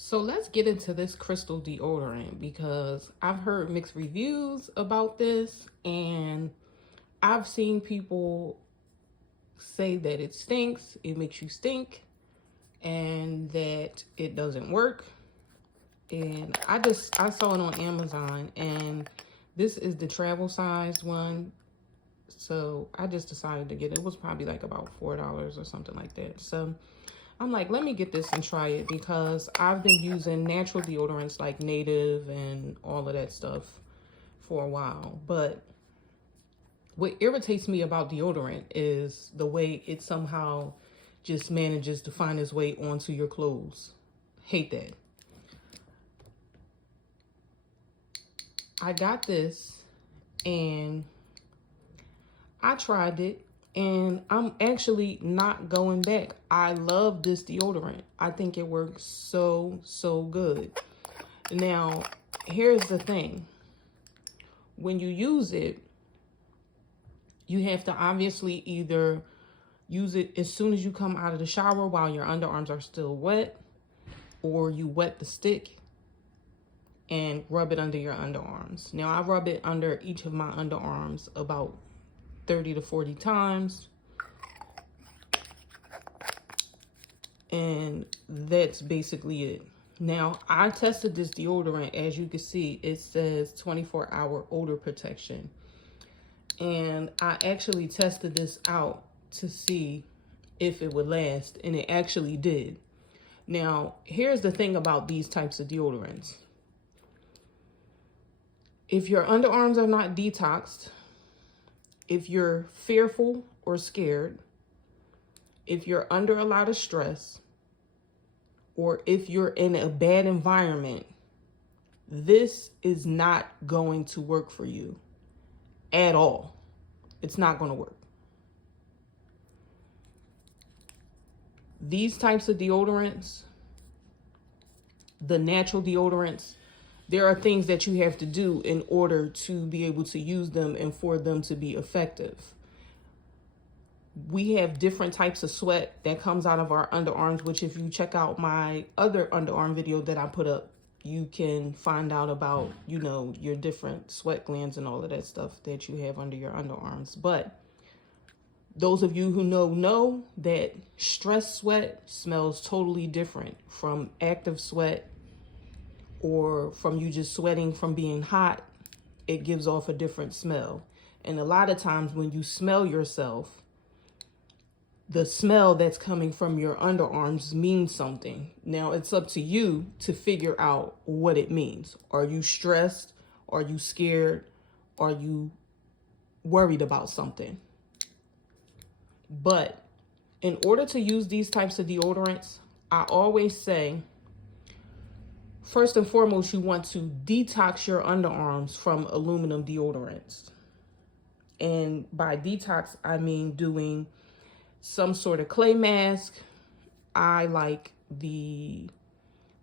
So let's get into this crystal deodorant because I've heard mixed reviews about this and I've seen people say that it stinks, it makes you stink, and that it doesn't work. And I saw it on Amazon and this is the travel sized one. So I just decided to get it. It was probably like about $4 or something like that. So I'm like, let me get this and try it because I've been using natural deodorants like Native and all of that stuff for a while. But what irritates me about deodorant is the way it somehow just manages to find its way onto your clothes. Hate that. I got this and I tried it and I'm actually not going back. I love this deodorant. I think it works so good. Now, here's the thing. When you use it, you have to obviously either use it as soon as you come out of the shower while your underarms are still wet, or you wet the stick and rub it under your underarms. Now, I rub it under each of my underarms about 30 to 40 times. And that's basically it. Now, I tested this deodorant. As you can see, it says 24-hour odor protection. And I actually tested this out to see if it would last, and it actually did. Now, here's the thing about these types of deodorants. If your underarms are not detoxed, if you're fearful or scared, if you're under a lot of stress, or if you're in a bad environment, this is not going to work for you at all. It's not going to work. These types of deodorants, the natural deodorants, there are things that you have to do in order to be able to use them and for them to be effective. We have different types of sweat that comes out of our underarms, which if you check out my other underarm video that I put up, you can find out about, your different sweat glands and all of that stuff that you have under your underarms. But those of you who know that stress sweat smells totally different from active sweat or from you just sweating from being hot. It gives off a different smell. And a lot of times when you smell yourself, the smell that's coming from your underarms means something. Now, it's up to you to figure out what it means. Are you stressed? Are you scared? Are you worried about something? But in order to use these types of deodorants, I always say, first and foremost, you want to detox your underarms from aluminum deodorants. And by detox, I mean doing some sort of clay mask. I like the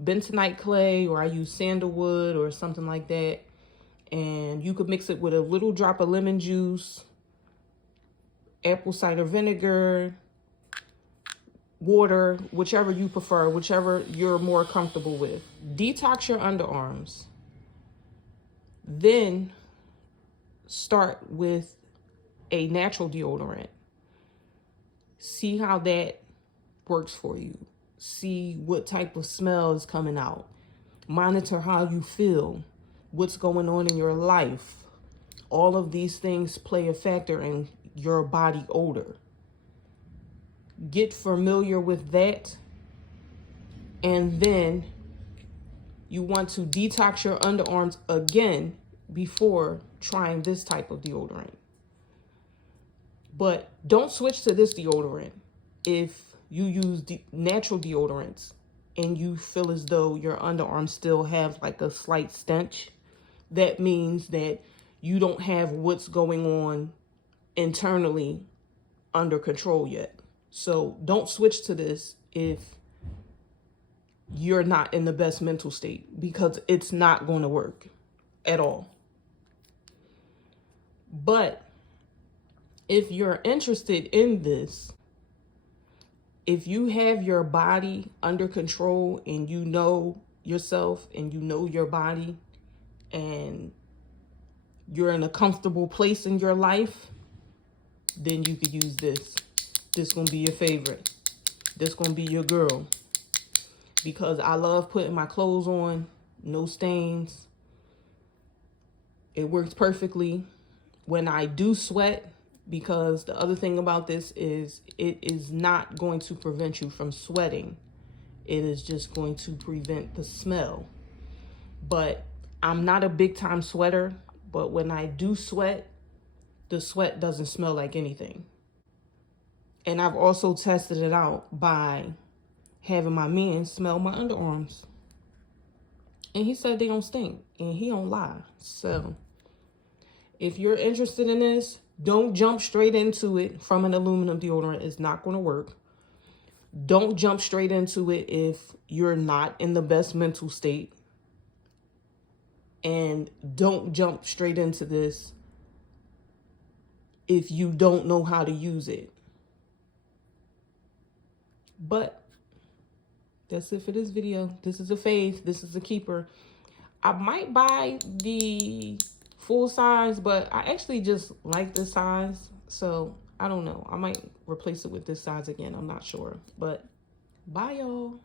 bentonite clay, or I use sandalwood or something like that. And you could mix it with a little drop of lemon juice, apple cider vinegar, water, whichever you prefer, whichever you're more comfortable with. Detox your underarms. Then start with a natural deodorant. See how that works for you. See what type of smell is coming out. Monitor how you feel. What's going on in your life. All of these things play a factor in your body odor. Get familiar with that. And then you want to detox your underarms again before trying this type of deodorant. But don't switch to this deodorant if you use natural deodorants and you feel as though your underarms still have like a slight stench. That means that you don't have what's going on internally under control yet. So don't switch to this if you're not in the best mental state, because it's not going to work at all. But if you're interested in this, if you have your body under control and you know yourself and you know your body and you're in a comfortable place in your life, then you could use this. This gonna be your favorite. This gonna be your girl. Because I love putting my clothes on, no stains. It works perfectly when I do sweat, because the other thing about this is it is not going to prevent you from sweating. It is just going to prevent the smell. But I'm not a big time sweater, but when I do sweat, the sweat doesn't smell like anything. And I've also tested it out by having my man smell my underarms. And he said they don't stink, and he don't lie. So if you're interested in this, don't jump straight into it from an aluminum deodorant. It's not going to work. Don't jump straight into it if you're not in the best mental state. And don't jump straight into this if you don't know how to use it. But that's it for this video. This is a fave. This is a keeper. I might buy the full size, but I actually just like this size. So I don't know. I might replace it with this size again. I'm not sure. But bye, y'all.